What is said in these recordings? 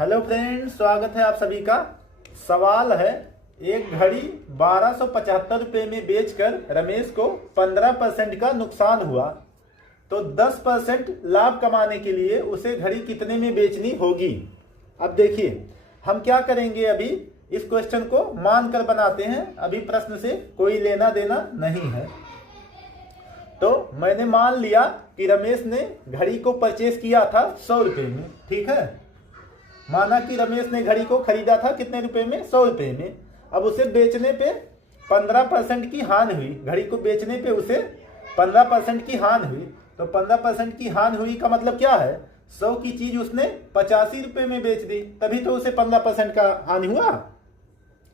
Hello friends, स्वागत है आप सभी का। सवाल है, एक घड़ी 1275 रुपये में बेचकर रमेश को 15% का नुकसान हुआ, तो 10% लाभ कमाने के लिए उसे घड़ी कितने में बेचनी होगी। अब देखिए, हम क्या करेंगे, अभी इस क्वेश्चन को मानकर बनाते हैं, अभी प्रश्न से कोई लेना देना नहीं है। तो मैंने मान लिया कि रमेश ने घड़ी को परचेस किया था 100 रुपये में, ठीक है। माना कि रमेश ने घड़ी को खरीदा था कितने रुपए में, 100 रुपये में। अब उसे बेचने पे 15% की हानि हुई, घड़ी को बेचने पे उसे 15% की हानि हुई। तो 15% की हानि हुई का मतलब क्या है, 100 की चीज उसने 85 रुपये में बेच दी, तभी तो उसे 15% का हानि हुआ।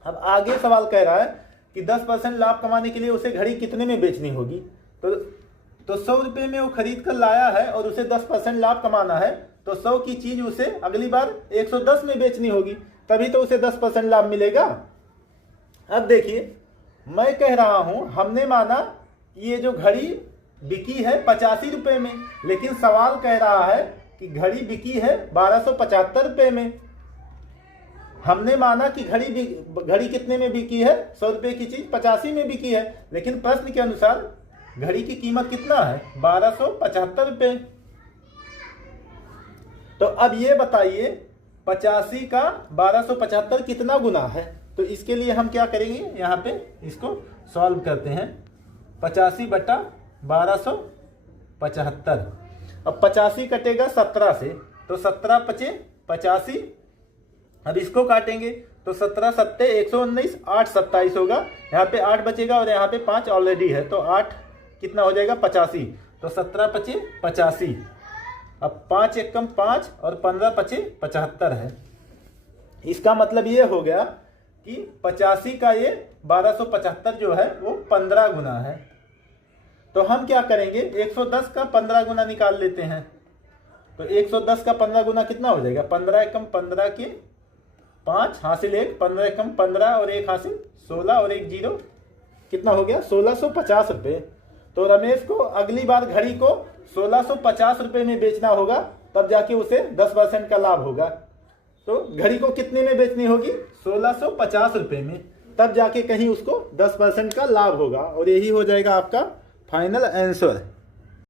अब आगे सवाल कह रहा है कि 10% लाभ कमाने के लिए उसे घड़ी कितने में बेचनी होगी। तो 100 रुपये में वो खरीद कर लाया है और उसे 10% लाभ कमाना है, तो 100 की चीज उसे अगली बार 110 में बेचनी होगी, तभी तो उसे 10% लाभ मिलेगा। अब देखिए, मैं कह रहा हूं, हमने माना कि ये जो घड़ी बिकी है 85 रुपये में, लेकिन सवाल कह रहा है कि घड़ी बिकी है 1275 रुपये में। हमने माना कि घड़ी कितने में बिकी है, 100 रुपये की चीज 85 में बिकी है, लेकिन प्रश्न के अनुसार घड़ी की कीमत कितना है, 1275 रुपये। तो अब ये बताइए 85 का 1275 कितना गुना है। तो इसके लिए हम क्या करेंगे, यहाँ पे इसको सॉल्व करते हैं। 85 बटा 1275। अब 85 कटेगा 17 से, तो 17 पचे 85। अब इसको काटेंगे तो 17 सत्ते 119, 8 27 होगा। यहाँ पे 8 बचेगा और यहाँ पे 5 ऑलरेडी है, तो 8 कितना हो जाएगा 85। तो 17 पचे 85। अब 5 एक कम 5 और 15 पचे 75 है। इसका मतलब ये हो गया कि 85 का ये 1275 जो है वो 15 गुना है। तो हम क्या करेंगे, 110 का 15 गुना निकाल लेते हैं। तो 110 का 15 गुना कितना हो जाएगा, 15 एकम 15 के 5 हासिल 1, 15 एकम 15 और 1 हासिल 16 और 1 जीरो, कितना हो गया 1650 रुपये। तो रमेश को अगली बार घड़ी को 1650 रुपये में बेचना होगा, तब जाके उसे 10% का लाभ होगा। तो घड़ी को कितने में बेचनी होगी, 1650 रुपये में, तब जाके कहीं उसको 10% का लाभ होगा। और यही हो जाएगा आपका फाइनल आंसर।